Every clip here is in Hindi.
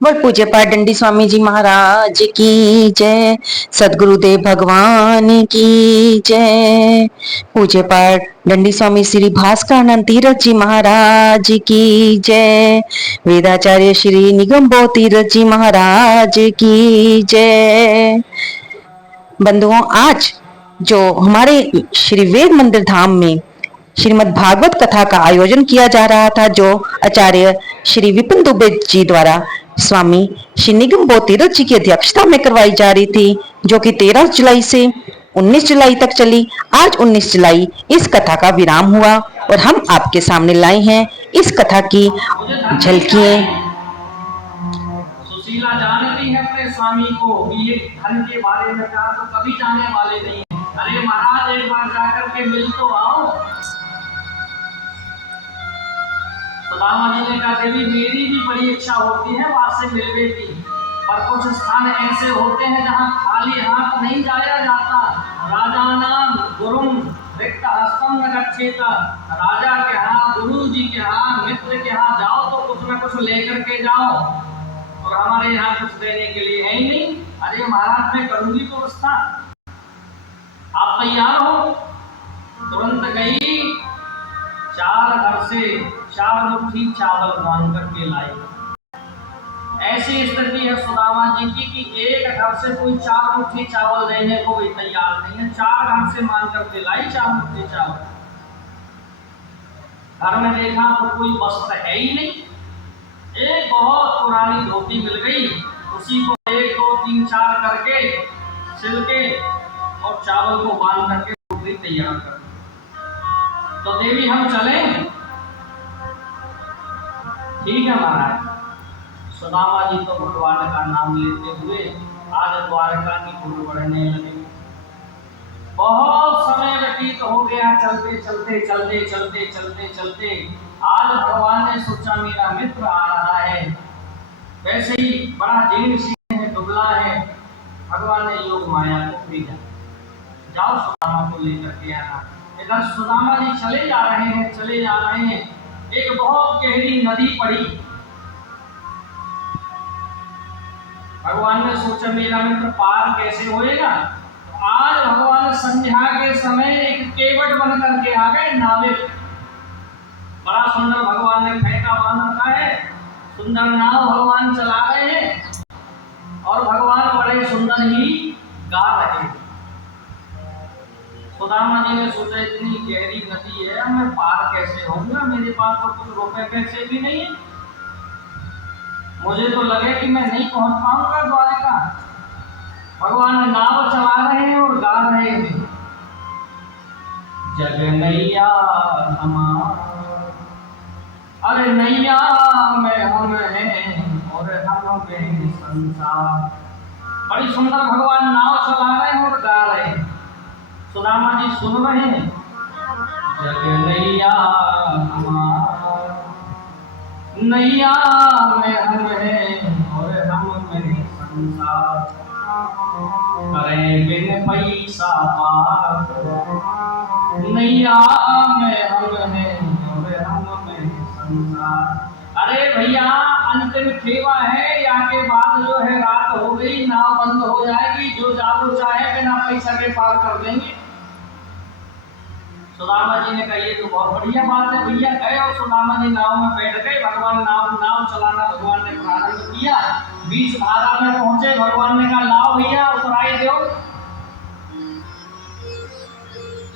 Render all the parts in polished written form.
बोल पूज्य पाठ डंडी स्वामी जी महाराज की जय। सदगुरुदेव भगवान की जय। पूज्य पाठ डंडी स्वामी श्री भास्करानंद तीरथ जी महाराज की जय। वेदाचार्य श्री निगम तीरथ जी महाराज की जय। बंधुओं, आज जो हमारे श्री वेद मंदिर धाम में श्रीमद् भागवत कथा का आयोजन किया जा रहा था, जो आचार्य श्री विपिन दुबे जी द्वारा स्वामी श्री निगम तीरथ जी की अध्यक्षता में करवाई जा रही थी, जो कि 13 जुलाई से 19 जुलाई तक चली। आज 19 जुलाई इस कथा का विराम हुआ और हम आपके सामने लाए हैं इस कथा की झलकियां। सुशीला जानती है अपने स्वामी को कि ये धन के बारे में कहा तो कभी जाने वाले नहीं। अरे महाराज, एक बार जाकर के मिल तो आओ। सुदामा जी ने कहा, देवी मेरी भी बड़ी इच्छा होती है वहां से मिलने की, पर कुछ स्थान ऐसे होते हैं जहाँ खाली हाथ नहीं जाया जाता। राजा नाम गुरुम रिक्त हस्तम न गच्छेत। राजा के यहाँ, गुरु जी के यहाँ, मित्र के यहाँ जाओ तो कुछ न कुछ लेकर के जाओ, और हमारे यहाँ कुछ देने के लिए है ही नहीं। अरे महाराज, मैं करूंगी व्यवस्था, आप तैयार हो? तुरंत गई, 4 घर से 4 मुट्ठी चावल मांग करके लाई। ऐसी स्थिति है सुदामा जी की कि एक घर से कोई 4 मुट्ठी चावल देने को भी तैयार नहीं है। 4 घर से मांग करके लाई 4 मुट्ठी चावल। घर में देखा तो कोई वस्त्र है ही नहीं। एक बहुत पुरानी धोती मिल गई, उसी को 1 2 3 4 करके सिल के और चावल को बांध करके रोटी तैयार कर। तो देवी हम चलें? ठीक है महाराज। सुदामा जी तो भगवान का नाम लेते हुए आज द्वारका की ओर बढ़ने लगे। बहुत समय व्यतीत हो गया, चलते चलते चलते चलते चलते चलते आज भगवान ने सोचा मेरा मित्र आ रहा है, वैसे ही बड़ा जीर्ण शीर्ण है, दुबला है। भगवान ने योग माया को भेजा, जाओ सुदामा को लेकर के आना। इधर सुदामा जी चले जा रहे हैं, चले जा रहे हैं। एक बहुत गहरी नदी पड़ी। भगवान ने सोचा मेरा मित्र पार कैसे होएगा। आज भगवान संध्या के समय एक केवट बन करके आ गए, नाविक। बड़ा सुंदर भगवान ने फेंका बांध रखा है, सुंदर नाव भगवान चला रहे हैं और भगवान बड़े सुंदर ही गा रहे हैं। सुदामा जी ने सोचा इतनी गहरी नदी है, मैं पार कैसे होऊंगा, मेरे पास तो कुछ रुपए पैसे भी नहीं है, मुझे तो लगे कि मैं नहीं पहुंच पाऊंगा द्वारका। भगवान नाव चला रहे हैं और गा रहे हैं, जग नैया हमारा, अरे नैया में हम हैं और हम में संसार। बड़ी सुंदर भगवान नाव चला रहे हैं और गा रहे हैं। सुदामा जी सुन रहे हैं, जग नैया हमारा, नैया में हम हैं और हम में संसार। करें बिन पैसा पार, नैया में हम हैं और हम में संसार। अरे भैया, अंतिम सेवा है, या के बाद जो है रात हो गई, नाव बंद हो जाएगी, जो जागो चाहे बिना पैसा के पार कर देंगे। सुदामा जी ने कहा ये तो बहुत बढ़िया बात है। भैया गए और सुदामा जी नाव में बैठ गए। भगवान नाव चलाना भगवान ने प्रारंभ किया। बीच धारा में पहुंचे, भगवान ने कहा लाओ भैया उतराई दो।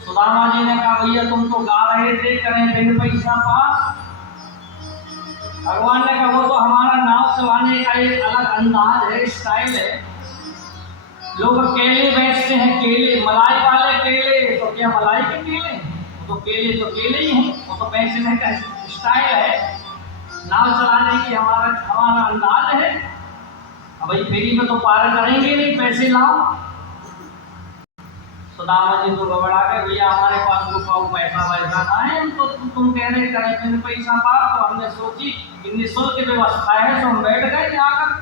सुदामा जी ने कहा भैया तुम तो गा रहे थे, करें बिन पैसा पास। भगवान ने कहा वो तो हमारा नाव चलाने का एक अलग अंदाज है, स्टाइल है। लोग केले बेचते हैं, केले, मलाई वाले केले, तो क्या मलाई के केले, तो केले ही हैं, वो तो बेचने का स्टाइल है। नाव चलाने की हमारा अंदाज है। अब भाई फेरी में तो पार करेंगे नहीं, पैसे लाओ। सुदामा जी तो घबरा गए, भैया हमारे पास तो पैसा वैसा ना है, तो तुम कह रहे करें बिन पैसा पार। तो हमने सोची कि निःशुल्क व्यवस्था है, तो हम बैठ गए जाकर।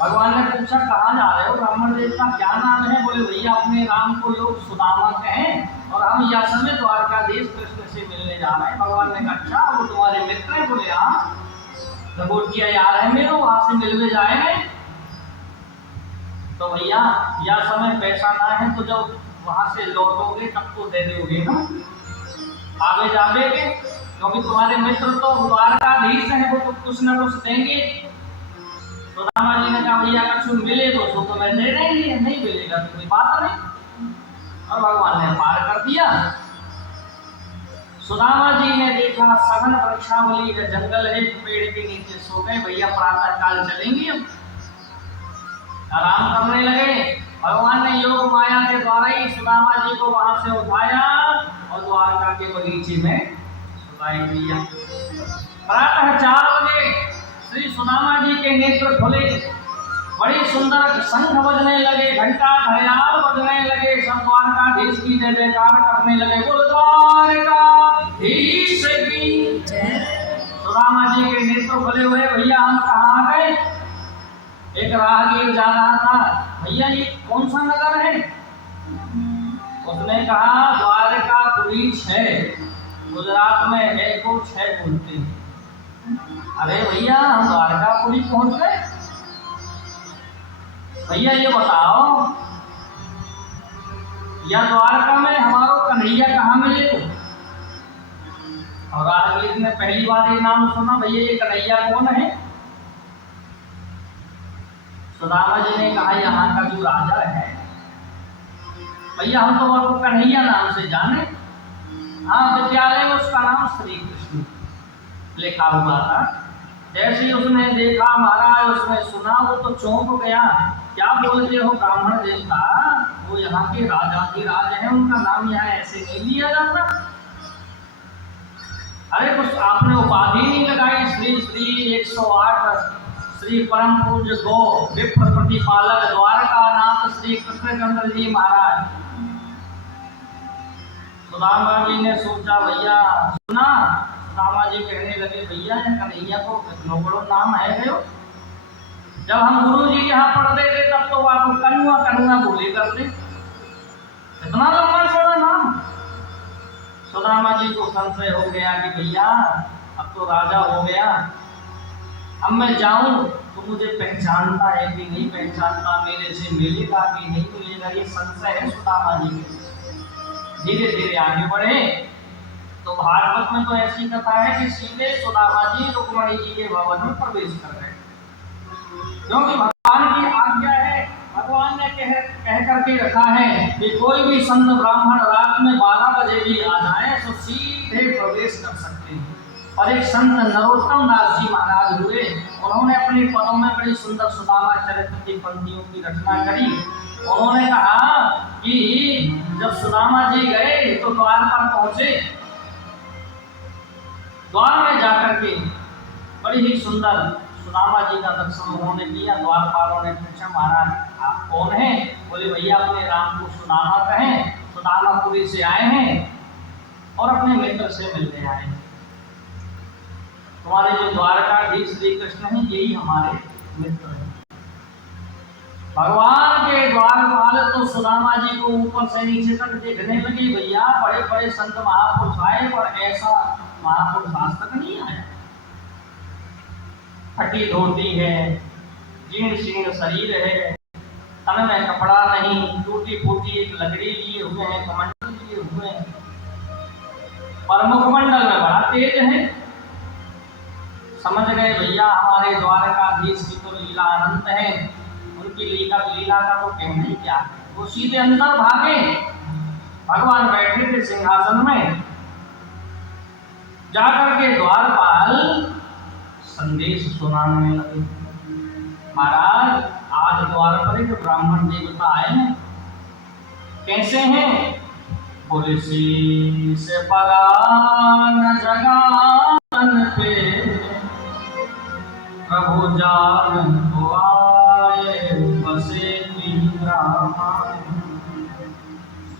भगवान ने पूछा कहाँ जा रहे हो, ब्राह्मण देवता क्या नाम है? बोले भैया अपने राम को लोग सुदामा कहें और हम यह समय द्वारकाधीश कृष्ण से मिलने जा रहे हैं। भगवान ने कहा अच्छा वो तुम्हारे मित्र हैं? बोले हाँ। गोटिया याद है मेरे, वहां से मिलवे जाएंगे। तो भैया या समय पैसा ना है तो जब वहां से लौटोगे तब तो दे दोगे ना, आगे जाओगे, क्योंकि तुम्हारे मित्र तो द्वारकाधीश हैं, वो तो कुछ ना कुछ देंगे। तो रामा जी ने कहा भैया कुछ मिले तो मैं दे देंगे, नहीं मिलेगा तो कोई बात नहीं। और भगवान ने पार कर दिया। सुदामा जी ने देखा सघन वृक्षावली है, जंगल है, पेड़ के नीचे सो गए। भैया प्रातः काल चलेंगे, आराम करने लगे। भगवान ने योग माया के द्वारा ही सुदामा जी को वहां से उठाया और द्वारका के बगीचे में सुलाई दिया। प्रातः 4 बजे श्री सुदामा जी के नेत्र खुले, बड़ी सुंदर शंख बजने लगे, घंटा घड़ियाल बजने लगे, सब द्वारकाधीश की जय जयकार करने लगे। बोल द्वारकाधीश की जय। सुदामा जी के नेत्र खुले हुए, भैया हम कहाँ आ गए? एक राहगीर जा रहा था, भैया ये कौन सा नगर है? उसने कहा द्वारकापुरीश है, गुजरात में है, कुछ है बोलते हैं। अरे भैया हम द्वारकापुरी पहुंच गए। भैया ये बताओ, या द्वारका में हमारो कन्हैया कहाँ मिले तो? और राहगीर ने पहली बार ये नाम सुना, भैया ये कन्हैया कौन है? सुदामा जी ने कहा यहाँ का जो राजा है, भैया हम तो वो कन्हैया नाम से जाने। हाँ, विद्यालय में उसका नाम श्री कृष्ण लिखा हुआ था। जैसे ही उसने देखा महाराज, उसने सुना, वो तो चौंक गया। क्या बोलते हो ब्राह्मण देवता, वो यहाँ के राजाधिराज हैं, उनका नाम यहाँ ऐसे नहीं लिया जाता। अरे कुछ आपने उपाधि नहीं लगाई, श्री श्री 108 श्री परम पूज्य गो विप्र प्रतिपालक द्वारका नाथ श्री कृष्णचंद्र जी महाराज। सुदामा जी ने सोचा भैया सुना, सुदामा जी कहने लगे भैया कन्हैया को नोबड़ो नाम है गयो। जब हम गुरु जी के यहाँ पढ़ते थे तब तो आपको कनुआ कनुआ बोले करते, इतना लंबा चौड़ा नाम। सुदामा जी को संशय हो गया कि भैया अब तो राजा हो गया, अब मैं जाऊं तो मुझे पहचानता है कि नहीं पहचानता, मेरे से मिलेगा कि नहीं मिलेगा, ये संशय है सुदामा जी के। धीरे धीरे आगे बढ़े तो भागवत में तो ऐसी कथा है कि सीधे सुदामा जी रुक्मणी जी के भवन में प्रवेश कर गए, क्योंकि भगवान की आज्ञा है। भगवान ने कह करके रखा है कि कोई भी संत ब्राह्मण रात में 12 बजे भी आ जाए तो सीधे प्रवेश कर सकते हैं। और एक संत नरोत्तम दास जी महाराज हुए, उन्होंने अपने पदों में बड़ी सुंदर सुदामा चरित्र की पंक्तियों की रचना करी। उन्होंने कहा कि जब सुदामा जी गए तो द्वार पर पहुंचे, द्वार में जाकर के बड़ी ही सुंदर सुदामा जी का दर्शन उन्होंने किया। द्वारपालों ने पूछा महाराज आप कौन हैं? बोले भैया अपने राम को सुदामा कहें, सुदामापुरी से आए हैं और अपने मित्र से मिलने आए हैं। हमारे जो द्वारकाधीश श्री कृष्ण हैं यही हमारे मित्र हैं। भगवान के द्वारपाल तो सुदामा जी को ऊपर से नीचे तक देखने लगे। भैया बड़े बड़े संत महापुरुष आए पर ऐसा महापुरुष आज तक नहीं आया। फटी धोती है, जीर्ण शीर्ण शरीर है, तन में कपड़ा नहीं, टूटी फूटी एक लकड़ी लिए हुए हैं, कमंडल लिए हुए हैं, पर मुखमंडल में बड़ा तेज है। समझ गए भैया हमारे द्वारकाधीश की तो लीला अनंत है, उनकी लीला का तो कहना ही क्या है। वो सीधे अंदर भागे, भगवान बैठे थे सिंहासन में, जाकर के द्वारपाल संदेश सुनाने लगे। महाराज आज द्वार पर एक ब्राह्मण देवता आए हैं। कैसे हैं? बोले शीश पगान जगान पे प्रभु जान को आए बसे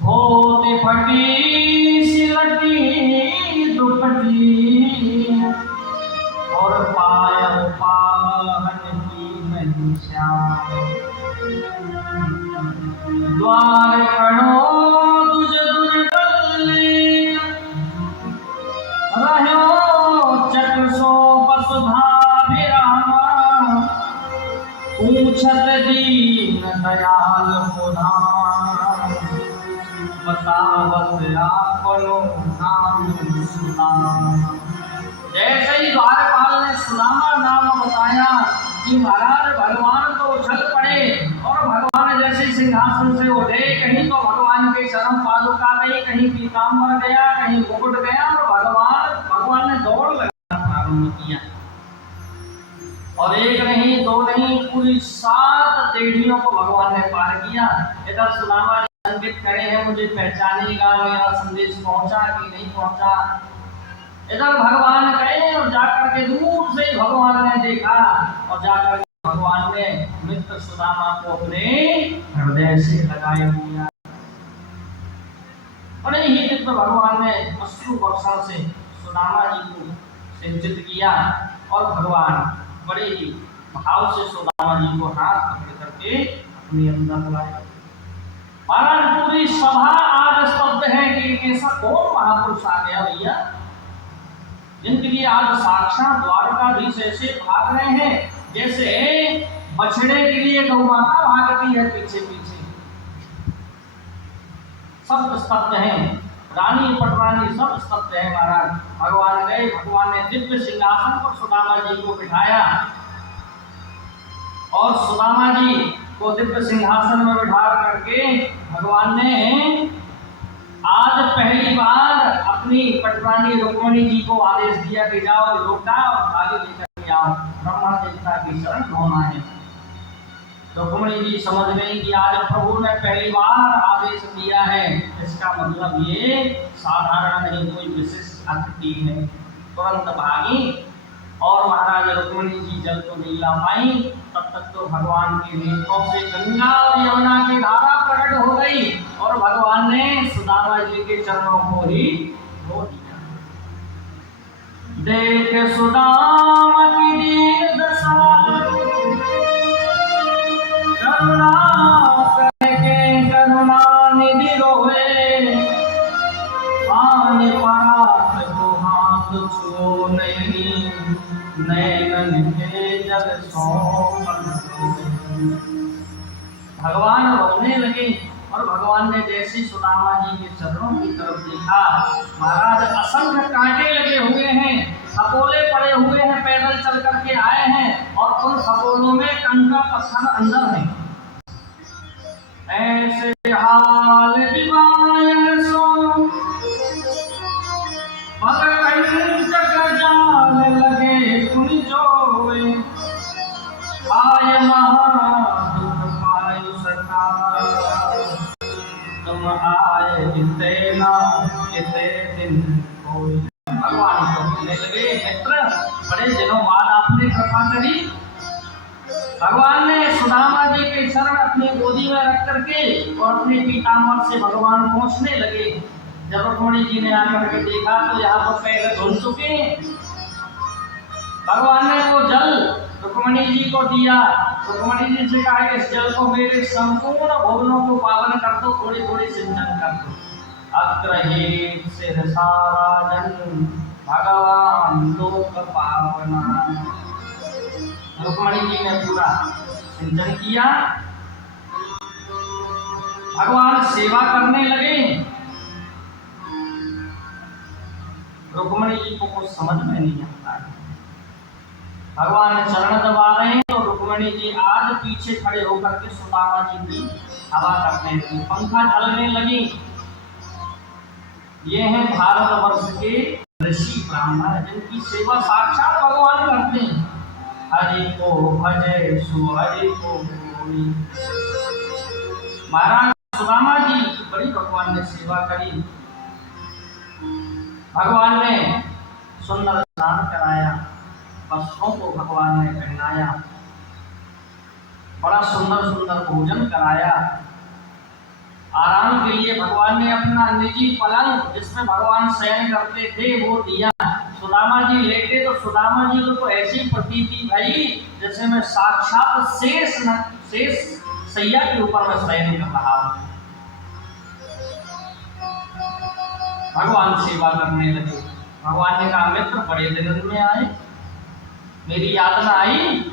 धोती फटी सिलटी दुपटी और पायल पाहन की नहीं श्याम। द्वार खड़ो तुझ दुर्बल रहो चक्र सो वसुधा पूछत दीन दयाल पुराण, बतावत आपनो नाम सुनाम। जैसे ही द्वारपाल ने सुदामा नाम बताया कि महाराज भगवान तो उछल पड़े और भगवान जैसे सिंहासन से उठे, कहीं तो भगवान के चरण पादुका गई, कहीं पीताम्बर गया, कहीं मुकुट गया, और भगवान ने दौड़ लगाना प्रारंभ किया। और एक नहीं दो नहीं, पूरी 7 देड़ियों को भगवान ने पार किया। इधर सुदामा जी संकेत करे हैं, मुझे पहचानेगा, मेरा संदेश पहुंचा कि नहीं पहुंचा। इधर भगवान गए और जाकर के दूर से भगवान ने देखा और जाकर के भगवान ने मित्र सुदामा को अपने हृदय से लगाए दिया। बड़े ही मित्र भगवान ने अश्रु वर्षा से सुदामा जी को सिंचित किया और भगवान बड़े ही भाव से सुदामा जी को हाथ पकड़ करके अपने अंदर लाए। महाराज पूरी सभा आज स्तब्ध है कि ऐसा कौन महापुरुष आ गया भैया, जिनके लिए आज साक्षात द्वारकाधीश ऐसे भाग रहे हैं जैसे बछड़े के लिए गौ माता भागती है पीछे पीछे। सब स्तब्ध हैं, रानी पटरानी सब स्तब्ध है। महाराज भगवान गए, भगवान ने दिव्य सिंहासन पर सुदामा जी को बिठाया और सुदामा जी को दिव्य सिंहासन में बिठा करके भगवान ने आज पहली बार अपनी पटरानी रुक्मणी जी को आदेश दिया कि जाओ लोटा और थाली लेकर के आओ, ब्रह्मा देवता की शरण होना है। रुक्मणी जी समझ गई कि आज प्रभु ने पहली बार आदेश दिया है, इसका मतलब ये साधारण नहीं, कोई विशिष्ट अतिथि है। तुरंत भागी और महाराज रुक्मणी जी जल तो नहीं ला पाई, तब तक तो भगवान के नेत्रों से गंगा और यमुना की धारा प्रकट हो गई और भगवान ने सुदामा जी के चरणों को ही धो दिया। देख सुदामा की दीन दशा, करुणा करके करुणा निधि रोए, आने परात को हाथ छुओ नहीं, नैनन के जल भगवान रोने लगे। और भगवान ने जैसे सुदामा जी के चरणों की तरफ देखा, महाराज असंख्य कांटे लगे हुए हैं, सपोले पड़े हुए हैं, पैदल चल करके आए हैं और उन सपोलों में कंकड़ पत्थर अंदर है। ऐसे हाल विवाह सो जाल लगे कुन जोए, आय महादुख पायु सखा, तुम आए जिते ना जिते दिन कोई। भगवान को कहने लगे, मित्र बड़े दिनों बाद आपने कृपा करी। भगवान ने सुदामा जी के शरण अपनी गोदी में रख करके और अपने पीताम्बर से भगवान पहुंचने लगे। जब रुक्मणी जी ने आकर के देखा तो यहाँ पर पैर धुल चुके। भगवान ने वो जल रुक्मणी जी को दिया। रुक्मणी जी से कहा कि इस जल को मेरे संपूर्ण भुवनों को पावन कर दो, थोड़ी थोड़ी सिंचन कर दो। अग्रहेत शिरसा राजन भगवान लोक पावना। रुक्मणी जी ने पूरा सिंचन किया, भगवान सेवा करने लगे। रुक्मणी जी को कुछ समझ में नहीं आता है। भगवान ने चरण दबा रहे हैं तो रुक्मणी जी आज पीछे खड़े होकर के सुदामा जी की हवा करने लगी, पंखा चलने लगी। ये हैं भारतवर्ष के ऋषि ब्राह्मण, जिनकी सेवा साक्षात भगवान करते हैं। हरि को भजे सुहरि को कोई। महाराज सुदामा जी की बड़ी भगवान ने सेवा करी। भगवान ने सुंदर स्नान कराया, वस्त्रों को भगवान ने पहनाया, बड़ा सुंदर सुंदर भोजन कराया। आराम के लिए भगवान ने अपना निजी पलंग जिसमें भगवान शयन करते थे वो दिया। सुदामा जी लेटे तो सुदामा जी को तो ऐसी प्रतीति भई जैसे मैं साक्षात शेष सैया के ऊपर में शयन कर रहा हूं। भगवान सेवा करने लगे। भगवान ने कहा, मित्र बड़े दिन में आए, मेरी याद न आई।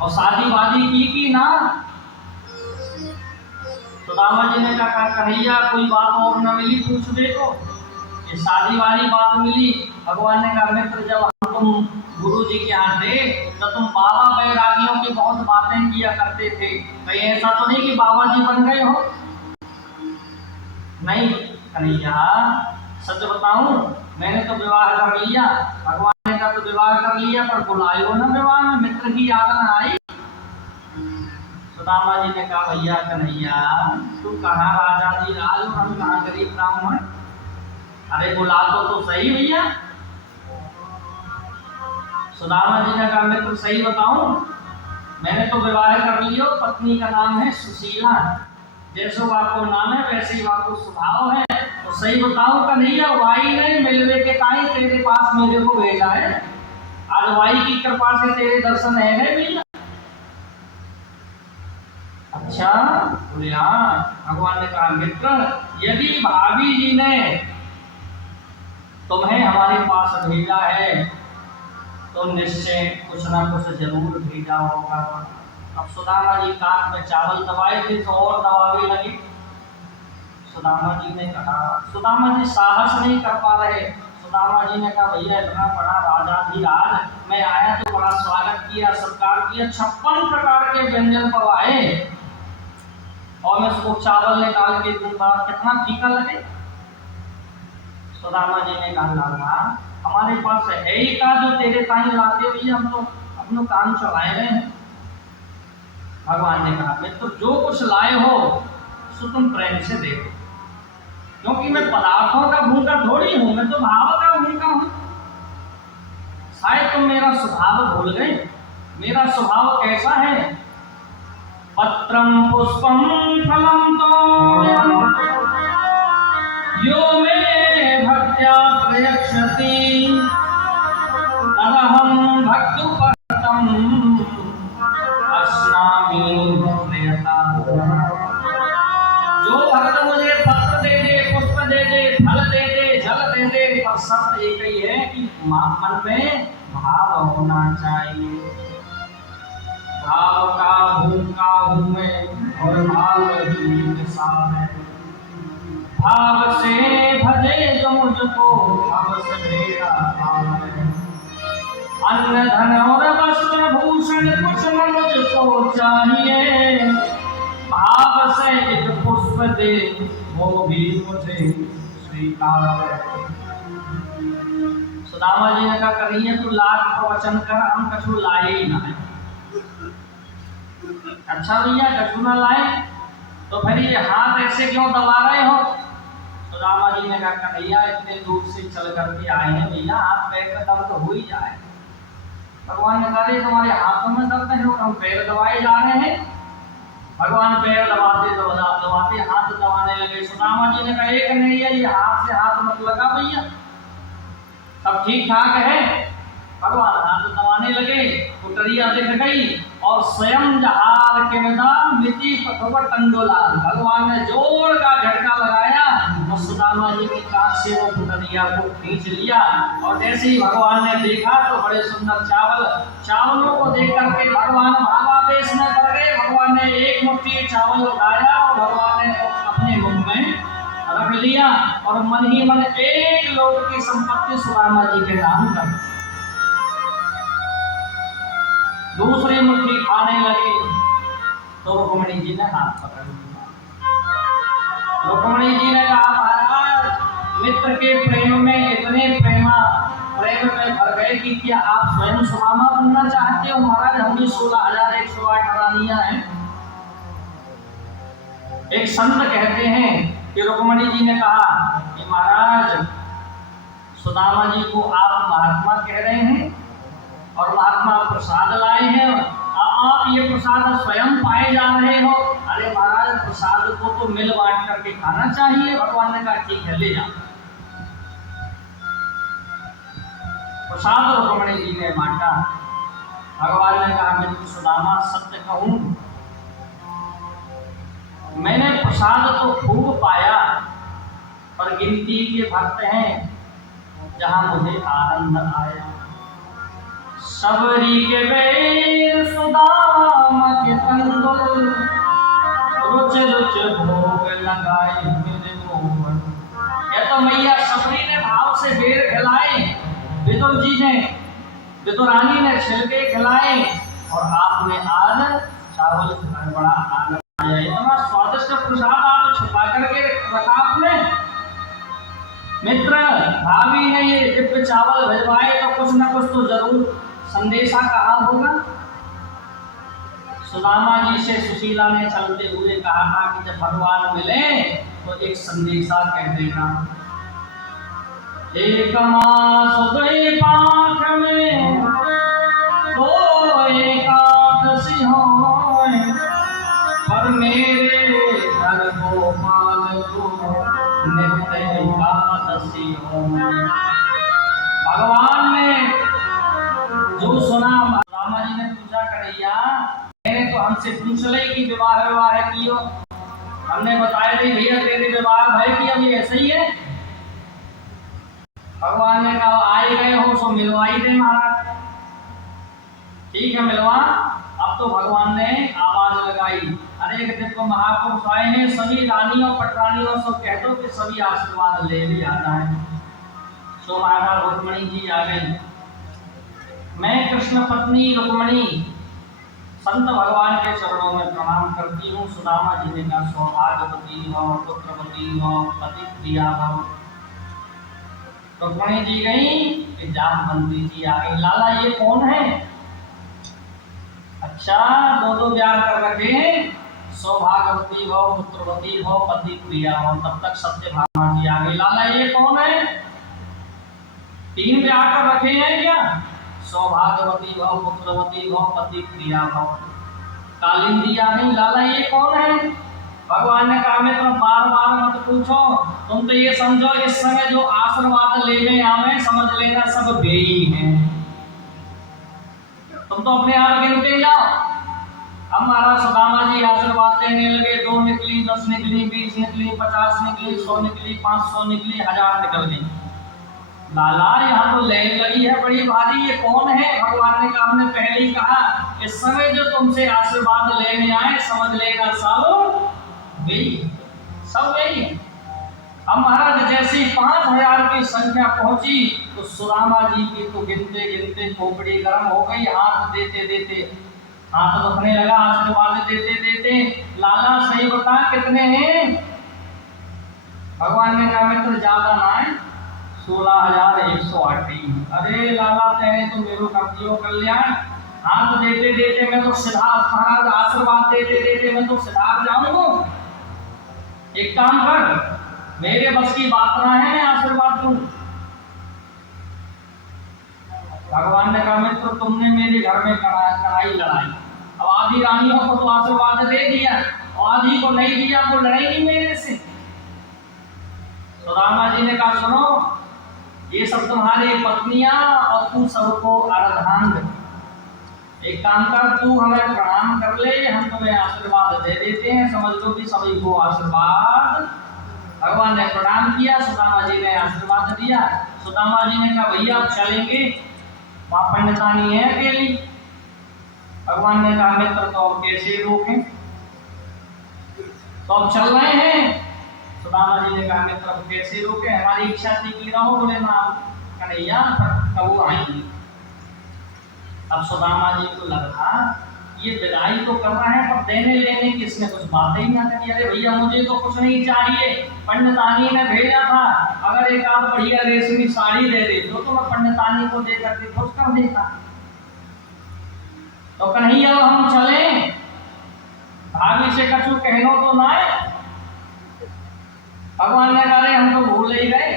और शादी वादी की ना। सुदामा जी ने कहा कन्हैया कोई बात और न मिली पूछ देखो। ये शादी वाली बात मिली। भगवान ने कहा मित्र जब हम तुम गुरु जी के यहाँ थे तो तुम बाबा बैरागियों की बहुत बातें किया करते थे, कहीं ऐसा तो नहीं कि बाबा जी बन गए हो? नहीं कन्हैया सच बताऊं मैंने तो विवाह कर लिया। भगवान ने कहा तो विवाह कर लिया पर बुलायो ना विवाह में, मित्र की याद न आई। सुदामा जी ने कहा भैया कन्हैया तू कहाँ राजा जी राज और हम कहाँ गरीब ब्राह्मण, अरे बुला तो सही भैया। सुदामा जी ने कहा मैं तो सही बताऊं मैंने तो विवाह कर लियो, पत्नी का नाम है सुशीला, जैसे वाको नाम है वैसे ही वाको स्वभाव है। तो सही बताऊं कन्हैया वाई नहीं मिलवे के ताई तेरे पास मेरे को भेजा है, आज वाई की कृपा से तेरे दर्शन है भैया। अच्छा बोले हाँ। भगवान ने कहा मित्र यदि भाभी जी ने तुम्हें हमारे पास भेजा है तो निश्चय कुछ ना कुछ जरूर भेजा होगा। अब सुदामा जी कान में चावल दबाए थे तो और दबावे लगे। सुदामा जी ने कहा, सुदामा जी साहस नहीं कर पा रहे। सुदामा जी ने कहा भैया इतना बड़ा राजाधिराज, मैं आया तो बड़ा स्वागत किया सत्कार किया, 56 प्रकार के व्यंजन पवाए और मैं उसको चावल निकाल के दूंगा, कितना फीका लगे। सुदामा जी ने कहा लाला हमारे पास है ही का जो तेरे ताई लाते भैया, हम तो अपना काम चलाए रहे हैं। भगवान ने कहा मैं तो जो कुछ लाए हो सो तुम प्रेम से दे दो, क्योंकि मैं पदार्थों का भूखा थोड़ी हूं, मैं तो भाव का भूखा हूं। शायद तुम मेरा स्वभाव भूल गए। मेरा स्वभाव कैसा है? पत्रम पुष्पम फलम तो यो मे भक्त्या प्रयच्छति तदहं भक्तुपरतम अस्नामि प्रियता। जो भक्त मुझे पत्र दे दे, पुष्प दे दे, फल दे दे, जल दे दे, पर शर्त एक ही है कि मन में भाव होना चाहिए। भाव का भूखा हूँ मैं और भाव ही विशाल है। भाव से भजे जो मुझको भाव से मेरा भाव है। अन्न धन और वस्त्र भूषण कुछ न मुझको चाहिए, भाव से एक पुष्प दे वो भी मुझे स्वीकार है। सुदामा जी ने कहा करिए तू लाख प्रवचन कर, हम कछु लाए ही ना है। अच्छा भैया कछु ना लाए तो फिर ये हाथ ऐसे क्यों दबा रहे हो? सुदामा जी ने कहा कन्हैया इतने दूर से चल करके आए हैं भैया, हाथ पैर का दर्द हो ही जाए। भगवान ने कहा तुम्हारे हाथों में दर्द है और हम पैर दबाए जा रहे हैं। भगवान पैर दबाते दबाते हाथ दबाने लगे। सुदामा जी ने कहा एक कन्हैया ये हाथ से हाथ मत लगा भैया, सब ठीक ठाक है। भगवान हाथ दबाने लगे, कुटरिया दिख गई और स्वयं जहार के मिति पथोपर टंडोलाल। भगवान ने जोर का झटका लगाया और सुदामा जी की कांख से वो कुटरिया को खींच लिया। और जैसे ही भगवान ने देखा तो बड़े सुंदर चावलों को देख करके भगवान भावावेश में पड़ गए। भगवान ने एक मुट्ठी चावल उठाया और भगवान ने अपने मुख में रख लिया और मन ही मन एक लोक की संपत्ति सुदामा जी के नाम कर। दूसरी मुट्ठी खाने लगे तो रुक्मणी जी ने हाथ पकड़ लिया। रुक्मणी जी ने कहा महाराज मित्र के प्रेम में इतने प्रेम में भर गए कि क्या आप स्वयं सुदामा बनना चाहते हो? महाराज हम भी 16,108 रानियां हैं। एक संत कहते हैं कि रुक्मणी जी ने कहा कि महाराज सुदामा जी को आप महात्मा कह रहे हैं और महात्मा प्रसाद लाए हैं, आप ये प्रसाद स्वयं पाए जा रहे हो। अरे महाराज प्रसाद को तो मिल बांट करके खाना चाहिए। भगवान ने कहा ठीक है ले जाओ। प्रसाद रुक्मणी जी ने बांटा। भगवान ने कहा मैं सुदामा सत्य कहूं मैंने प्रसाद तो खूब पाया पर गिनती के भक्त हैं जहां मुझे आनंद आया। सबरी के बेर सुदामा कंदुल रुच रुच भोग लगाए मेरे मोहन। ये तो मैया सबरी ने भाव से बेर खिलाए, विदुर जी ने, विदुरानी ने छिलके खिलाए, और आपने आज चावल खिलाए। बड़ा आनंद आया, इतना स्वादिष्ट प्रसाद आप छुपा करके रखा आपने। मित्र, भाभी ने ये दिव्य चावल भिजवाए तो कुछ न कुछ तो जरूर संदेशा कहा होगा। सुदामा जी से सुशीला ने चलते हुए कहा था कि जब भगवान मिले तो एक संदेशा कह देना। एक मास दुई पाख में तो एकादशी होए, पर मेरे घर गोपाल को नित्य एकादशी होए। भगवान ने जो सुना, रामा जी ने पूछा करैया, मैंने तो हमसे पूछ ले कि विवाह कियो, हमने बताया थे भैया तेरे विवाह भाई की अभी ऐसे ही है। भगवान ने कहा आए गए हो सो मिलवाई दे महाराज। ठीक है मिलवा। अब तो भगवान ने आवाज लगाई, अरे देखो महापुरुष आए हैं, सभी रानियों पटरानियों से कह दो कि सभी आशीर्वाद ले भी आ जाए। सो महाराज रुक्मणी जी आ गई। मैं कृष्ण पत्नी रुक्मणी संत भगवान के चरणों में प्रणाम करती हूँ। सुदामा जी ने कहा सौभाग्यवती हो, पुत्रवती हो, पति प्रिया हो। रुक्मणी जी गई, जामवंती जी आ गई। लाला ये कौन है? अच्छा, दो दो ब्याह कर रखे हैं, सौभाग्यवती हो, पुत्रवती हो, पति प्रिया हो। तब तक सत्यभामा जी आ गई। लाला ये कौन है? तीन ब्याह कर रखे हैं क्या? सौभाग्यवती हो, पुत्रवती हो, पति प्रिया हो। कालिंदी आ गई। लाला ये कौन है? भगवान ने कहा मित्र बार बार मत पूछो, तुम तो ये समझो इस समय जो आशीर्वाद लेने आवे समझ लेना सब बेई हैं। तुम तो अपने आप गिनते जाओ। अब महाराज सुदामा जी आशीर्वाद देने लगे। 2 निकली, 10 निकली, 20 निकली, 50 निकली, 100 निकली, 500 निकली, 1000 निकल गई। लाला यहाँ तो लाइन लगी है बड़ी भारी, ये कौन है? भगवान ने कहा हमने पहले ही कहा इस समय जो तुमसे आशीर्वाद लेने आए समझ लेगा सब वही, सब वही। अब महाराज जैसी 5000 की संख्या पहुंची तो सुदामा जी की तो गिनते गिनते खोपड़ी गर्म हो गई। हाथ देते देते हाथ दुखने लगा, आशीर्वाद देते देते। लाला सही बता कितने हैं? भगवान ने कहा मित्र ज्यादा ना है, 16,108। अरे लाला तेने तो मेरो कर दियो कल्याण। हाथ देते देते मैं तो सिद्धार्थ महाराज, आशीर्वाद देते देते मैं तो सिद्धार्थ जाऊंगा। एक काम कर, मेरे बस की बात ना है, मैं आशीर्वाद दूं। भगवान ने कहा मित्र तुमने मेरे घर में कड़ाई लड़ाई, अब आधी रानियों को तो आशीर्वाद दे दिया और आधी को नहीं दिया तो लड़ेगी मेरे से। सुदामा जी ने कहा सुनो, ये सब तुम्हारी पत्नियां और तू सबको अर्धांग। एक काम कर, तू हमें प्रणाम कर ले, हम तुम्हें आशीर्वाद दे देते हैं, समझ लो कि सभी को आशीर्वाद। भगवान ने प्रणाम किया, सुदामा जी ने आशीर्वाद दिया। सुदामा जी ने कहा भैया आप चलेंगे, वहां पंडितानी है अकेली। भगवान ने कहा मित्र तो अब कैसे रोकें, तो अब चल रहे हैं। सुदामा जी ने कहा मित्र अब कैसे रोके, हमारी इच्छा थी कि रहो। बोले ना कन्हैया कब आएंगे। अब सुदामा जी को लगा ये विदाई तो कर रहे हैं पर देने लेने की इसमें कुछ बातें ही ना करी। अरे भैया मुझे तो कुछ नहीं चाहिए, पंडितानी ने भेजा था, अगर एक आध बढ़िया रेशमी साड़ी दे दे तो मैं पंडितानी को दे करके खुश कर देता। तो कन्हैया हम चले, भाभी से कछु कहनो तो ना है। भगवान ने कहा हम तो भूल ही गए,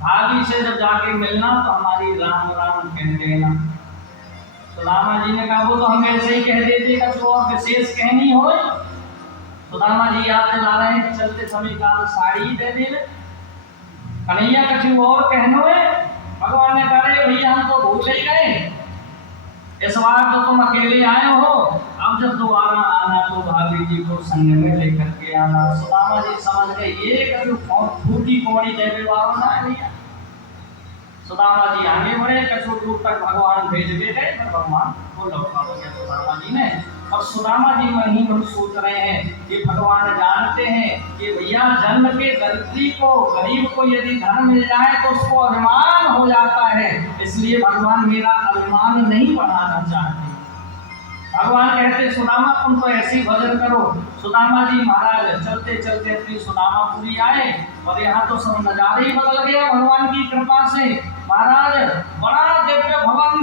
भाभी से जब जाके मिलना तो हमारी राम राम कह देना। सुदामा जी ने कहा वो तो हम ऐसे ही कह देते, कछु और विशेष कहनी हो। सुदामा जी याद दिला रहे हैं चलते समय काल साड़ी दे दे। कन्हैया कछु और कहनो है। भगवान ने कहा भैया हम तो भूल ही गए, इस बार तो तुम अकेले आए हो, अब जब दोबारा आना तो भाभी जी को संग में लेकर के आना। सुदामा जी समझ गए ये कछु फूटी कौड़ी देवे वालों ना भैया। सुदामा जी आगे बढ़े, कछु दूर तक भगवान भेज दे गए, पर भगवान को लौटा दिया सुदामा जी ने। और सुदामा जी मन ही मन सोच रहे हैं कि भगवान जानते हैं कि भैया जन्म के दरिद्री को, गरीब को यदि धन मिल जाए तो उसको अभिमान हो जाता है, इसलिए भगवान मेरा अभिमान नहीं बढ़ाना चाहते। भगवान कहते सुदामा तुम तो ऐसे ही भजन करो। सुदामा जी महाराज चलते चलते अपनी सुदामापुरी आए और यहाँ तो सब नजारे ही बदल गया भगवान की कृपा से। महाराज बड़ा दिव्य भवन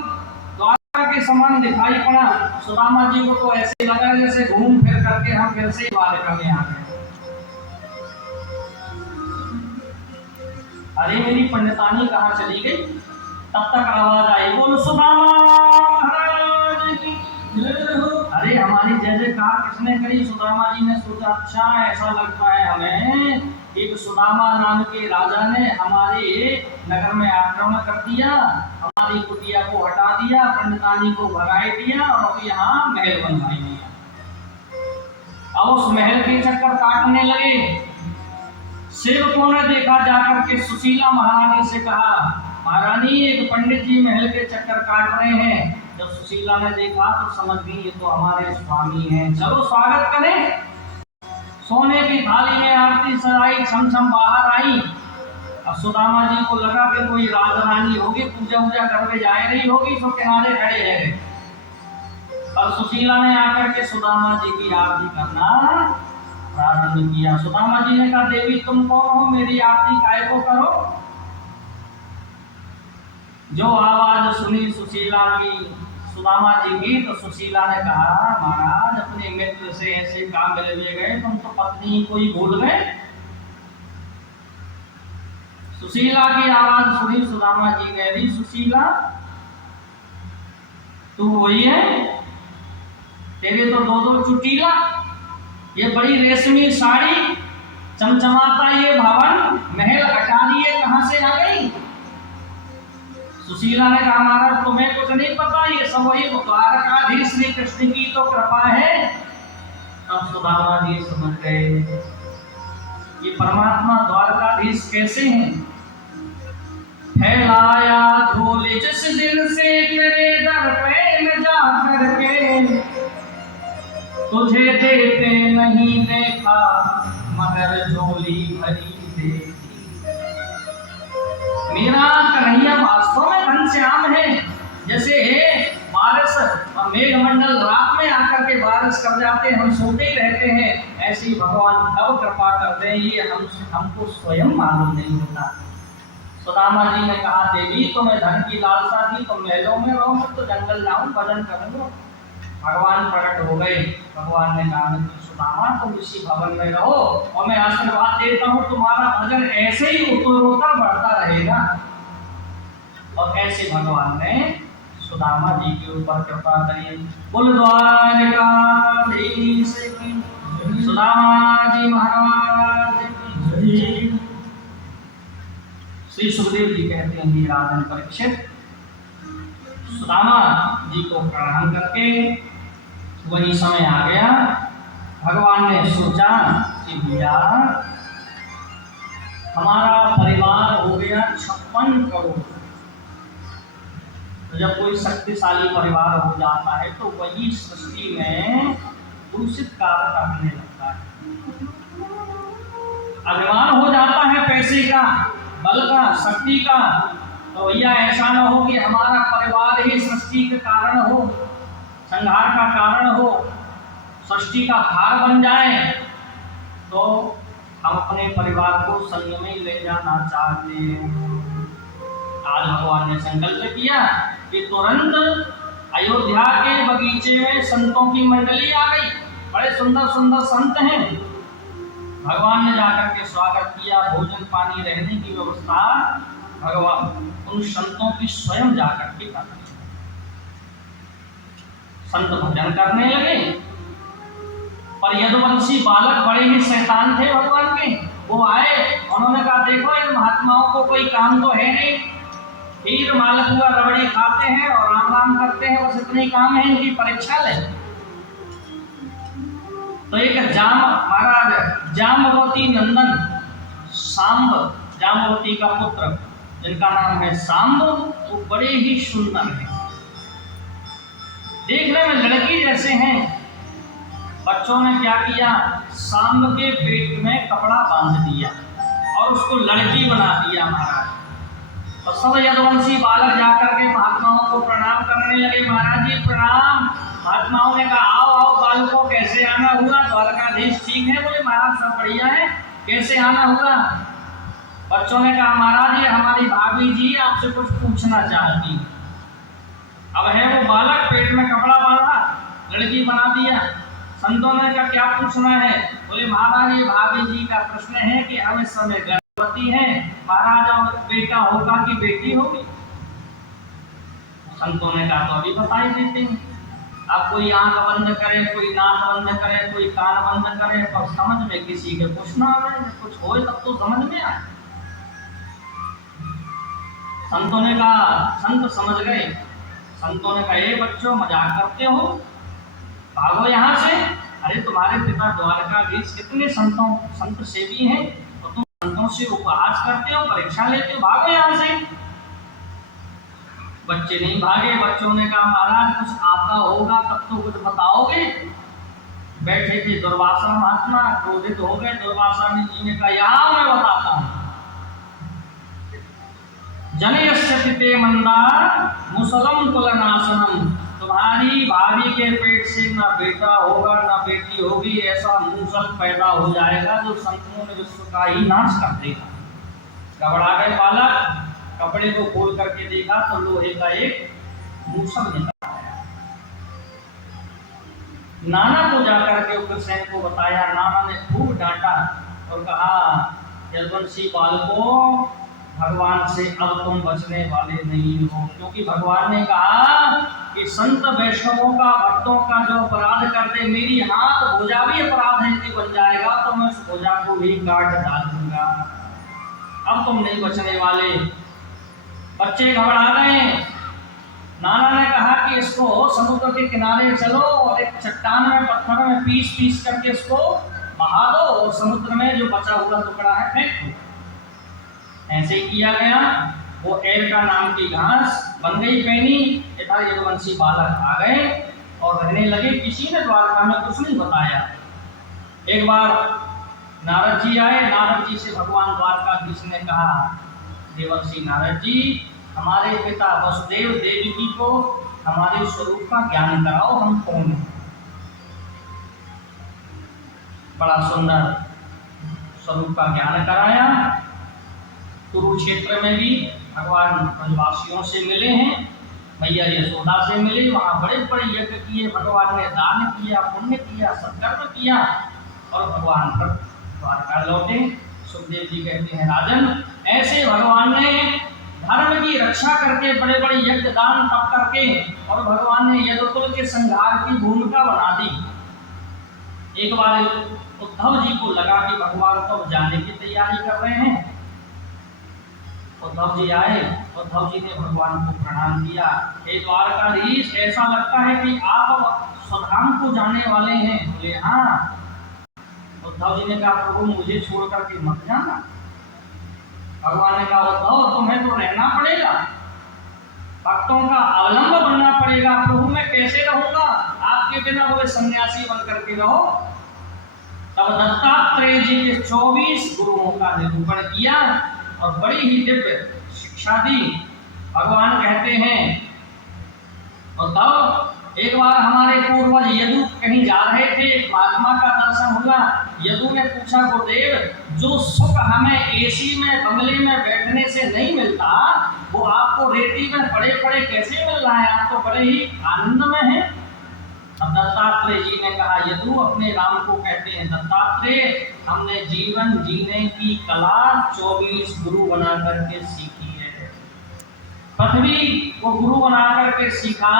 द्वारका के समान दिखाई पड़ा। सुदामा जी को तो ऐसे लगा जैसे घूम फिर करके हम फिर से द्वारका में आ गए। अरे मेरी पंडितानी कहाँ चली गई? तब तक आवाज आई, बोल सुदामा महाराज की। अरे हमारी जय जयकार किसने करी? सुदामा जी ने सोचा अच्छा ऐसा लगता है हमें, एक सुदामा नाम के राजा ने हमारे नगर में आक्रमण कर दिया, हमारी कुटिया को हटा दिया, पंडितानी को भगाए दिया और अब यहाँ महल बनवाई दिया। अब उस महल के चक्कर काटने लगे। सेवकों ने देखा, जाकर के सुशीला महारानी से कहा, महारानी एक पंडित जी महल के चक्कर काट रहे हैं। जब सुशीला ने देखा तो समझ गई ये तो हमारे स्वामी हैं, चलो स्वागत करें। सोने की थाली में आरती सजाई, छम छम बाहर आई। अब सुदामा जी को लगा कि कोई राजरानी होगी, पूजा वूजा करके जा रही होगी, तो किनारे खड़े रहे। और सुशीला ने आकर के सुदामा जी की आरती करना प्रारंभ किया। सुदामा जी ने कहा, देवी तुम कौन हो, मेरी आरती काहे को करो? जो आवाज सुनी सुशीला की, सुदामा जी की, तो सुशीला ने कहा, महाराज अपने मित्र से ऐसे काम मिले गए, तुम तो पत्नी को ही भूल गए। सुशीला की आवाज सुनी सुदामा जी कह रही, सुशीला तू वही है? तेरे तो दो दो चुटीला, ये बड़ी रेशमी साड़ी, चमचमाता ये भवन, महल अटारी कहां से आ गई? सुशीला ने कहा, महाराज तुम्हें कुछ नहीं पता, ये सब वही द्वारकाधीश श्री कृष्ण की तो कृपा है। अब सुदामा जी समझ गए ये परमात्मा द्वारकाधीश कैसे हैं। फैलाया झोली जिस दिन से तेरे दर पे न जा करके, तुझे देते नहीं देखा मगर झोली भरी देखी। मेरा कन्हैया वास्तव में घनश्याम है, जैसे बारिश मेघमंडल रात में आकर के बारिश कर जाते, हम सोते ही रहते हैं, ऐसी भगवान तब कृपा करते हैं, ये हमको स्वयं मालूम नहीं होता। सुदामा जी ने कहा, देवी तुम्हें धन की लालसा थी तो महलों में रहो, मैं तो जंगल जाऊं भजन करूंगा। भगवान प्रकट हो गए। भगवान ने कहा, सुदामा तुम इसी भवन में रहो और मैं आशीर्वाद देता हूँ, तुम्हारा भजन ऐसे ही उत्तरोत्तर बढ़ता रहेगा। और ऐसे भगवान ने सुदामा जी के ऊपर कृपा करी। बोल द्वारकाधीश की, सुदामा जी महाराज की। श्री सुखदेव जी कहते हैं, राजन परीक्षित सुदामा जी को प्रणाम करके वही समय आ गया। भगवान ने सोचा कि भैया हमारा परिवार हो गया 56 करोड़। तो जब कोई शक्तिशाली परिवार हो जाता है तो वही सृष्टि में दूषित कार्य करने लगता है। अभिमान हो जाता है पैसे का, बल का, शक्ति का। तो भैया ऐसा न हो कि हमारा परिवार ही सृष्टि के कारण हो, संहार का कारण हो, सृष्टि का भार बन जाए। तो हम अपने परिवार को संयम में ले जाना चाहते हैं। आज भगवान ने संकल्प किया कि तुरंत अयोध्या के बगीचे में संतों की मंडली आ गई। बड़े सुंदर सुंदर संत हैं। भगवान ने जाकर के स्वागत किया, भोजन पानी रहने की व्यवस्था भगवान उन संतों की स्वयं जाकर के कर। संत भजन करने लगे। पर यदुवंशी बालक बड़े ही शैतान थे भगवान के। वो आए, उन्होंने कहा देखो इन महात्माओं को कोई काम तो है नहीं, खीर मालपुआ रबड़ी खाते हैं और राम राम करते हैं, बस इतने काम है, इनकी परीक्षा ले। तो एक महाराज जाम्बवती नंदन सांब, जाम्बवती का पुत्र जिनका नाम है सांब, वो बड़े ही सुंदर हैं, देखने में लड़की जैसे हैं, बच्चों ने क्या किया, सांब के पेट में कपड़ा बांध दिया और उसको लड़की बना दिया महाराज। और सब यदुवंशी बालक जाकर के महात्माओं को प्रणाम करने लगे, महाराज जी प्रणाम। महात्माओं ने कहा आओ आओ बालकों, कैसे आना हुआ? द्वारकाधीश ठीक है? बोले महाराज सब बढ़िया है, कैसे आना हुआ? बच्चों ने कहा महाराज ये हमारी भाभी जी आपसे कुछ पूछना चाहती। अब है वो बालक, पेट में कपड़ा बांधा, लड़की बना दिया। संतों ने कहा क्या पूछना है? बोले महाराज ये भाभी जी का प्रश्न है कि हम इस समय गर्भवती हैं, महाराज और बेटा होगा कि बेटी होगी? संतों ने कहा तो अभी बता ही देते हैं। अब कोई आंख बंद करे, कोई नाक बंद करे, कोई कान बंद करे, पर समझ में किसी के कुछ ना आए, कुछ हो तब तो समझ में आए। संतों ने कहा, संत समझ गए। संतों ने कहा ये बच्चों मजाक करते हो, भागो यहाँ से। अरे तुम्हारे पिता द्वारकाधीश कितने संत सेवी हैं और तुम संतों से उपहास करते हो, परीक्षा लेते हो, भागो यहाँ से। बच्चे नहीं भागे। बच्चों ने कहा महाराज कुछ आता होगा तब तो कुछ बताओगे। बैठे थे दुर्वासा महात्मा, क्रोधित हो गए। दुर्वासा जी ने कहा यहाँ मैं बताता हूँ। जनयस्य ते मंदार मुसलम कुलनाशनम, तुम्हारी भाभी के पेट से ना बेटा होगा ना बेटी होगी, ऐसा मूसल पैदा हो जाएगा जो संपूर्ण विश्व का ही नाश कर देगा। घबरा गए बालक, कपड़े को खोल करके देखा तो लोहे का एक मूसल निकल आया। नाना को जाकर के उग्रसेन को बताया। नाना ने खूब डांटा और कहा यदुवंशी बालकों, भगवान से अब तुम बचने वाले नहीं हो, क्योंकि भगवान ने कहा कि संत वैष्णवों का, भक्तों का जो अपराध कर दे, मेरी हाथ भुजा भी अपराध है बन जाएगा तो मैं उस भुजा को भी काट डाल दूंगा। अब तुम नहीं बचने वाले। बच्चे घबरा गए। नाना ने कहा कि इसको समुद्र के किनारे चलो और एक चट्टान में पत्थर में पीस पीस करके इसको बहा दो और समुद्र में जो बचा हुआ टुकड़ा है फेंक दो। ऐसे ही किया गया। वो एरका नाम की घास बन गई पैनी। इधर यदुवंशी बालक आ गए और रहने लगे। किसी ने द्वारका में कुछ नहीं बताया। एक बार नारद जी आए। नारद जी से भगवान द्वारकाधीश ने कहा देवर्षि नारद जी, हमारे पिता वसुदेव देवकी को हमारे स्वरूप का ज्ञान कराओ, हम कौन हैं। बड़ा सुंदर स्वरूप का ज्ञान कराया। कुरुक्षेत्र में भी भगवान ब्रजवासियों से मिले हैं, मैया यशोदा से मिले। वहाँ बड़े बड़े यज्ञ किए, भगवान ने दान किया, पुण्य किया, सत्कर्म किया और भगवान पर द्वारका लौटे। सुखदेव जी कहते हैं राजन, ऐसे भगवान ने धर्म की रक्षा करके बड़े बड़े यज्ञ दान तप करके और भगवान ने यदुकुल के संहार की भूमिका बना दी। एक बार उद्धव जी को लगा कि भगवान तो जाने की तैयारी कर रहे हैं। उद्धव जी आए। उद्धव जी ने भगवान को प्रणाम किया। हे द्वारकाधीश, ऐसा लगता है कि आप स्वधाम को जाने वाले हैं। बोले हाँ। उद्धव जी ने कहा प्रभु मुझे छोड़ करके मत जाना। भगवान ने कहा उद्धव तुम्हें तो रहना पड़ेगा, भक्तों का अवलंब बनना पड़ेगा। प्रभु मैं कैसे रहूंगा आपके बिना? बोले सन्यासी बन करके रहो। तब दत्तात्रेय जी के 24 गुरुओं का निरूपण किया और बड़ी ही दिव्य शिक्षा दी। भगवान कहते हैं उद्धव, एक बार हमारे पूर्वज यदु कहीं जा रहे थे, एक महात्मा का दर्शन हुआ। यदु ने पूछा गुरुदेव, जो सुख हमें एसी में बंगले में बैठने से नहीं मिलता, वो आपको रेती में पड़े पड़े कैसे मिल रहा है? आप तो बड़े ही आनंद में हैं। अब दत्तात्रेय जी ने कहा यदु अपने राम को कहते हैं दत्तात्रेय, हमने जीवन जीने की कला 24 गुरु बना करके सीखी है। पृथ्वी को गुरु बना करके सीखा।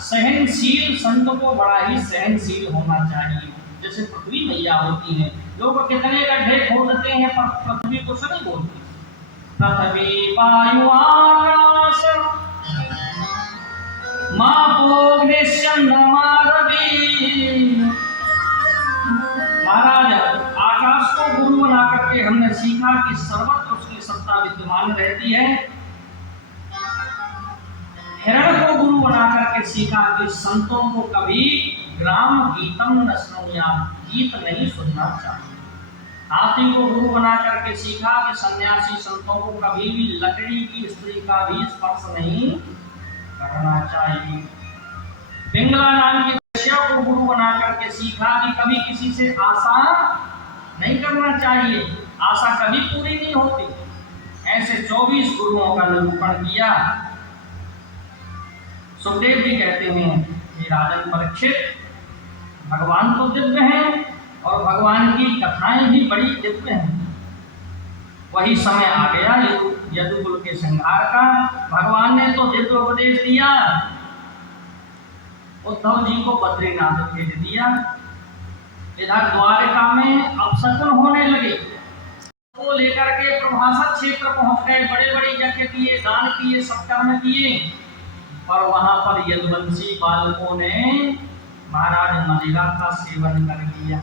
सहनशील संत को बड़ा ही सहनशील होना चाहिए। जैसे पृथ्वी मैया होती है, लोग कितने गड्ढे खोदते हैं पर पृथ्वी को नहीं बोलती। पृथ्वी वायु आकाश महाराज, आकाश को गुरु बना करके हमने सीखा कि सर्वत्र उसकी सत्ता विद्यमान रहती है। हिरण को गुरु बना करके सीखा कि संतों को कभी ग्राम गीतम न श्रृणुयात्, गीत नहीं सुनना चाहिए। हाथी को गुरु बना करके सीखा कि सन्यासी संतों को कभी भी लकड़ी की स्त्री का भी स्पर्श नहीं करना चाहिए। पिंगला नाम की वेश्या को गुरु बना करके सीखा कि कभी किसी से आशा नहीं करना चाहिए, आशा कभी पूरी नहीं होती। ऐसे 24 गुरुओं का निरूपण किया। सुखदेव जी कहते हैं कि राजन परीक्षित, भगवान तो दिव्य हैं और भगवान की कथाएं भी बड़ी दिव्य हैं। वही समय आ गया यदुकुल के संहार का। भगवान ने तो दिव्य उपदेश दिया, उद्धव जी को बद्रीनाथ भेज दिया। इधर द्वारका में अपशकुन होने लगे, वो लेकर के प्रभासक क्षेत्र पहुंच गए, बड़े बड़े यज्ञ किए, दान किए, सत्कर्म किए, और वहां पर यदुवंशी बालकों ने महाराज मदिरा का सेवन कर लिया।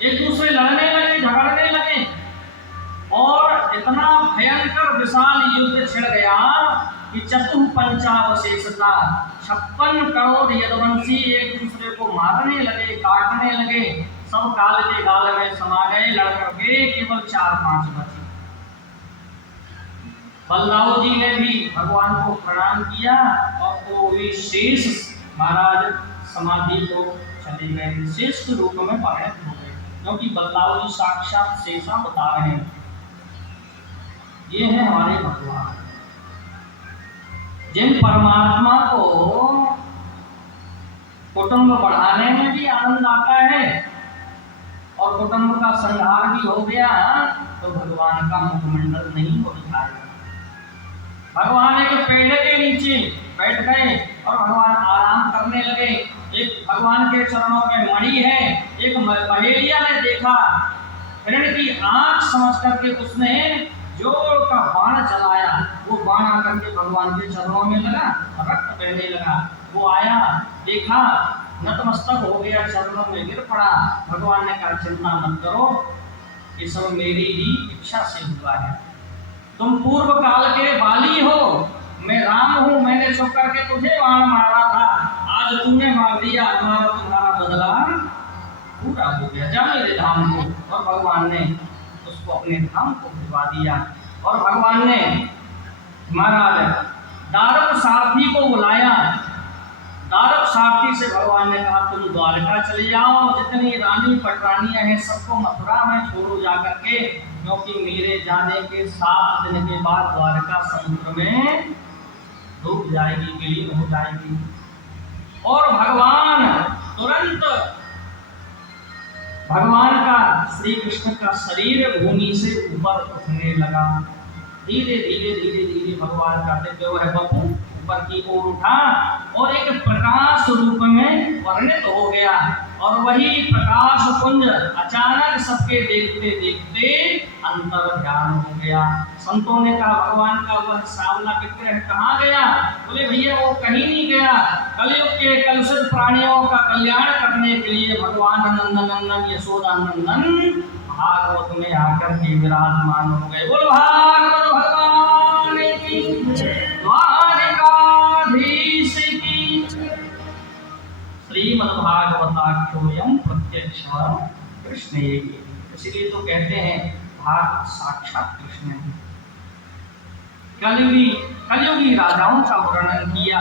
एक दूसरे लड़ने लगे, झगड़ने लगे, और इतना भयंकर विशाल युद्ध छिड़ गया कि चतुःपंचावशेषता 56 करोड़ यदुवंशी एक दूसरे को मारने लगे, काटने लगे। सब काल के गाल में समा गए, लड़ करके केवल 4-5 बचे। बलदाऊ जी ने भी भगवान को प्रणाम किया और वो भी शेष महाराज समाधि को चले गए, शेष के रूप में परिणत हो गए, क्योंकि बलदाऊ जी साक्षात शेषा बता रहे हैं। ये है हमारे भगवान, जिन परमात्मा को कुटुंब बढ़ाने में भी आनंद आता है और कुटुंब का संहार भी हो गया तो भगवान का मुखमंडल नहीं हो दिखाएगा। भगवान एक पेड़ के नीचे बैठ गए और भगवान आराम करने लगे। एक भगवान के चरणों में मणि है। एक बहेलिया ने देखा, हिरण की आंख समझ करके उसने जोर का बाण चलाया, वो बाण आकर के भगवान के चरणों में लगा, रक्त बहने लगा। वो आया, देखा, नतमस्तक हो गया, चरणों में गिर पड़ा। भगवान ने कहा चिंता मत करो, ये सब मेरी ही इच्छा से हुआ है। तुम पूर्व काल के बाली हो, मैं राम हूँ, मैंने छुप करके तुझे बाण मारा था, आज तूने मार दिया, तुम्हारा बदला पूरा हो गया, जा मेरे धाम को। और भगवान ने उसको अपने धाम को भिजवा दिया। और भगवान ने महाराज दारुक सारथी को बुलाया। दारुक सारथी से भगवान ने कहा तुम द्वारका चले जाओ, जितनी रानी पटरानियां हैं सबको मथुरा में छोड़ो जाकर के, क्योंकि मेरे जाने के 7 दिन के बाद द्वारका समुद्र में डूब जाएगी, विलीन हो जाएगी। और भगवान तुरंत भगवान का श्री कृष्ण का शरीर भूमि से ऊपर उठने लगा। धीरे धीरे धीरे धीरे भगवान का दिव्य बपू ऊपर की ओर उठा और एक प्रकाश रूप में वर्णित हो गया। और वही प्रकाश पुंज अचानक सबके देखते देखते अंतर ध्यान हो गया। संतों ने कहा भगवान का वह सावला विग्रह कहाँ गया? बोले भैया वो कहीं नहीं गया, कलयुग के कलुषित प्राणियों का कल्याण करने के लिए भगवान नंदन यशोदा नंदन भागवत में आकर के विराजमान हो गए। बोल भागवत भगवान की द्वारिकाधीश की। श्रीमद्भागवताख्योऽयं प्रत्यक्ष कृष्ण। इसलिए तो कहते हैं भागवत साक्षात कृष्ण है। कलयुगी राजाओं का वर्णन किया।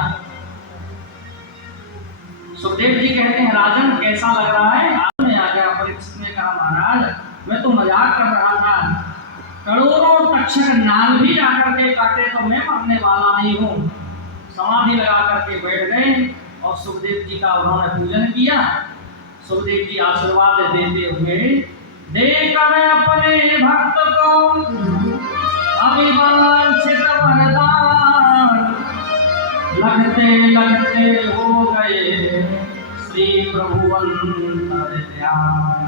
सुखदेव जी कहते हैं राजन कैसा लग रहा है? आपने आ गया। परीक्षित ने कहा महाराज मैं तो मजाक कर रहा था, करोड़ों तक्षक नाग भी आकर के काटे तो मैं मरने वाला नहीं हूँ। समाधि लगा करके बैठ गए और सुखदेव जी का उन्होंने पूजन किया। सुखदेव जी आशीर्वाद देते हुए देकर अपने भक्त को अभिवांछित वरदान, लगते लगते हो गए श्री प्रभु अंतर्यामी।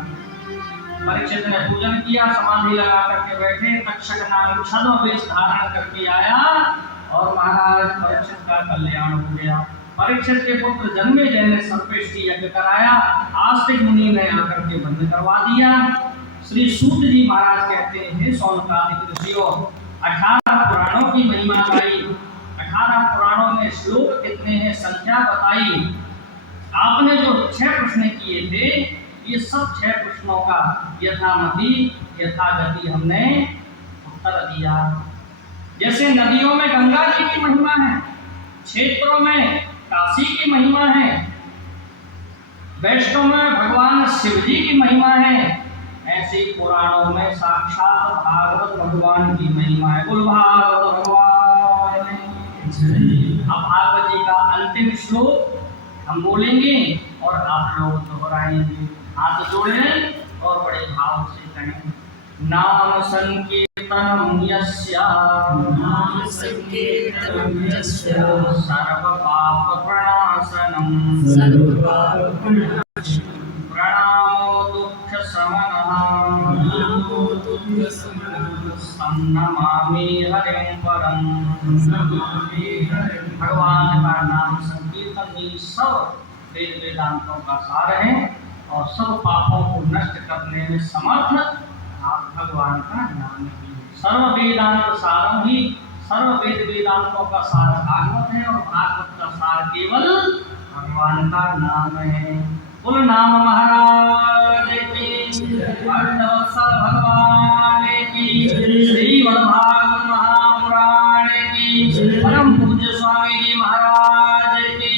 परीक्षित ने पूजन किया, समाधि लगा करके बैठे। तक्षक नाग छद्म वेश धारण करके आया और महाराज परीक्षित का कल्याण हो गया। परीक्षित के पुत्र जन्मेजय ने सर्पेष्टि यज्ञ कराया। आस्तिक मुनि ने आकर के बंद करवा दिया। श्री सूत जी महाराज कहते हैं सौनकादिक ऋषियों 18 पुराणों की महिमा गाई। 18 पुराणों में श्लोक कितने हैं संख्या बताई। आपने जो 6 प्रश्न किए थे, ये सब 6 प्रश्नों का यथामति यथागति हमने उत्तर दिया। जैसे नदियों में गंगा जी की महिमा है, क्षेत्रों में काशी की महिमा है, वैष्णव में भगवान शिव जी की महिमा है, ऐसे ही पुराणों में साक्षात भागवत भगवान की महिमा है। बोल भागवत भगवान की। अब भागवत जी का अंतिम श्लोक हम बोलेंगे और आप लोग दोहराएंगे। हाथ जोड़ें और बड़े भाव से कहें, नाम संकीर्तनम यस्या सर्व पाप प्रणाशनम प्रणामो दुःख शमनः तं नमामि हरिं परम्। भगवान का नाम संकीर्तन ही सब वेद वेदांतों का सार है और सब पापों को नष्ट करने में समर्थ आप भगवान का नाम ही। सर्व वेदांत सारम ही, सर्व वेद वेदांतों का सार भागवत है और भागवत का सार केवल भगवान का नाम है। बोल नाम महाराज की, भक्तवत्सल भगवान की, श्रीमद् भागवत महापुराण की, परम पूज्य स्वामी जी महाराज की।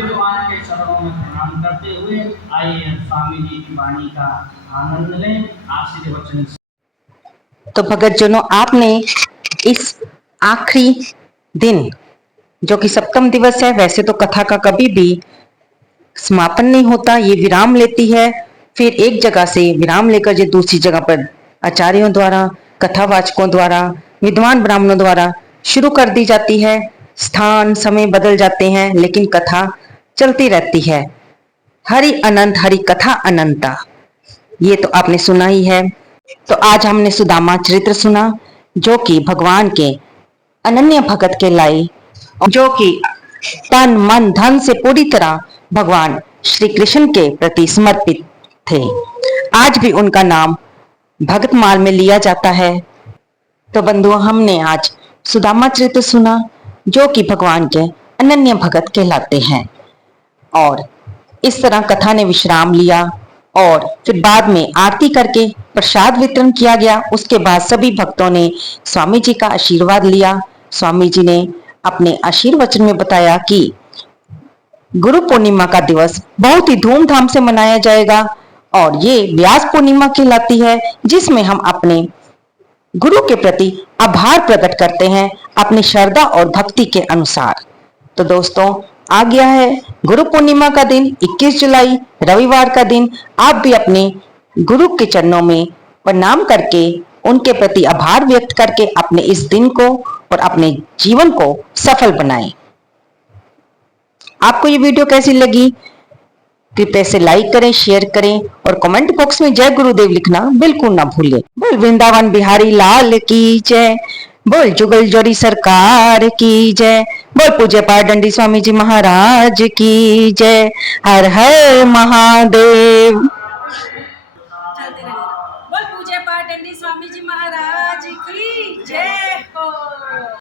भगवान के चरणों में प्रणाम करते हुए आइए स्वामी जी की वाणी का आनंद लें, आशीर्वचन। तो भगतजनों, आपने इस आखिरी दिन जो कि सप्तम दिवस है, वैसे तो कथा का कभी भी समापन नहीं होता, ये विराम लेती है, फिर एक जगह से विराम लेकर जो दूसरी जगह पर आचार्यों द्वारा, कथावाचकों द्वारा, विद्वान ब्राह्मणों द्वारा शुरू कर दी जाती है। स्थान समय बदल जाते हैं लेकिन कथा चलती रहती है। हरि अनंत, हरि कथा अनंता, ये तो आपने सुना ही है। तो आज हमने सुदामा चरित्र सुना, जो कि भगवान के अनन्य भगत के लाई, जो कि तन मन धन से पूरी तरह भगवान श्री कृष्ण के प्रति समर्पित थे। आज भी उनका नाम भगतमाल में लिया जाता है। तो बंधुओं, हमने आज सुदामा चरित्र सुना, जो कि भगवान के अनन्य भगत कहलाते हैं। और इस तरह कथा ने विश्राम लिया और फिर बाद में आरती करके प्रसाद वितरण किया गया। उसके बाद सभी भक्तों ने स्वामी जी का आशीर्वाद लिया। स्वामी जी ने अपने आशीर्वचन में बताया कि गुरु पूर्णिमा का दिवस बहुत ही धूमधाम से मनाया जाएगा और ये व्यास पूर्णिमा कहलाती है, जिसमें हम अपने गुरु के प्रति आभार प्रकट करते हैं अपनी श्रद्धा और भक्ति के अनुसार। तो दोस्तों, आ गया है गुरु पूर्णिमा का दिन, 21 जुलाई रविवार का दिन। आप भी अपने गुरु के चरणों में प्रणाम करके, उनके प्रति आभार व्यक्त करके अपने इस दिन को और अपने जीवन को सफल बनाएं। आपको ये वीडियो कैसी लगी? कृपया इसे लाइक करें, शेयर करें और कमेंट बॉक्स में जय गुरुदेव लिखना बिल्कुल ना भूलें। बोल वृंदावन बिहारी लाल की जय, बोल जुगल जोड़ी सरकार की जय, बोल पूज्य पाटंडी स्वामी जी महाराज की जय। हर हर महादेव। बोल पूज्य पाटंडी स्वामी जी महाराज की जय हो।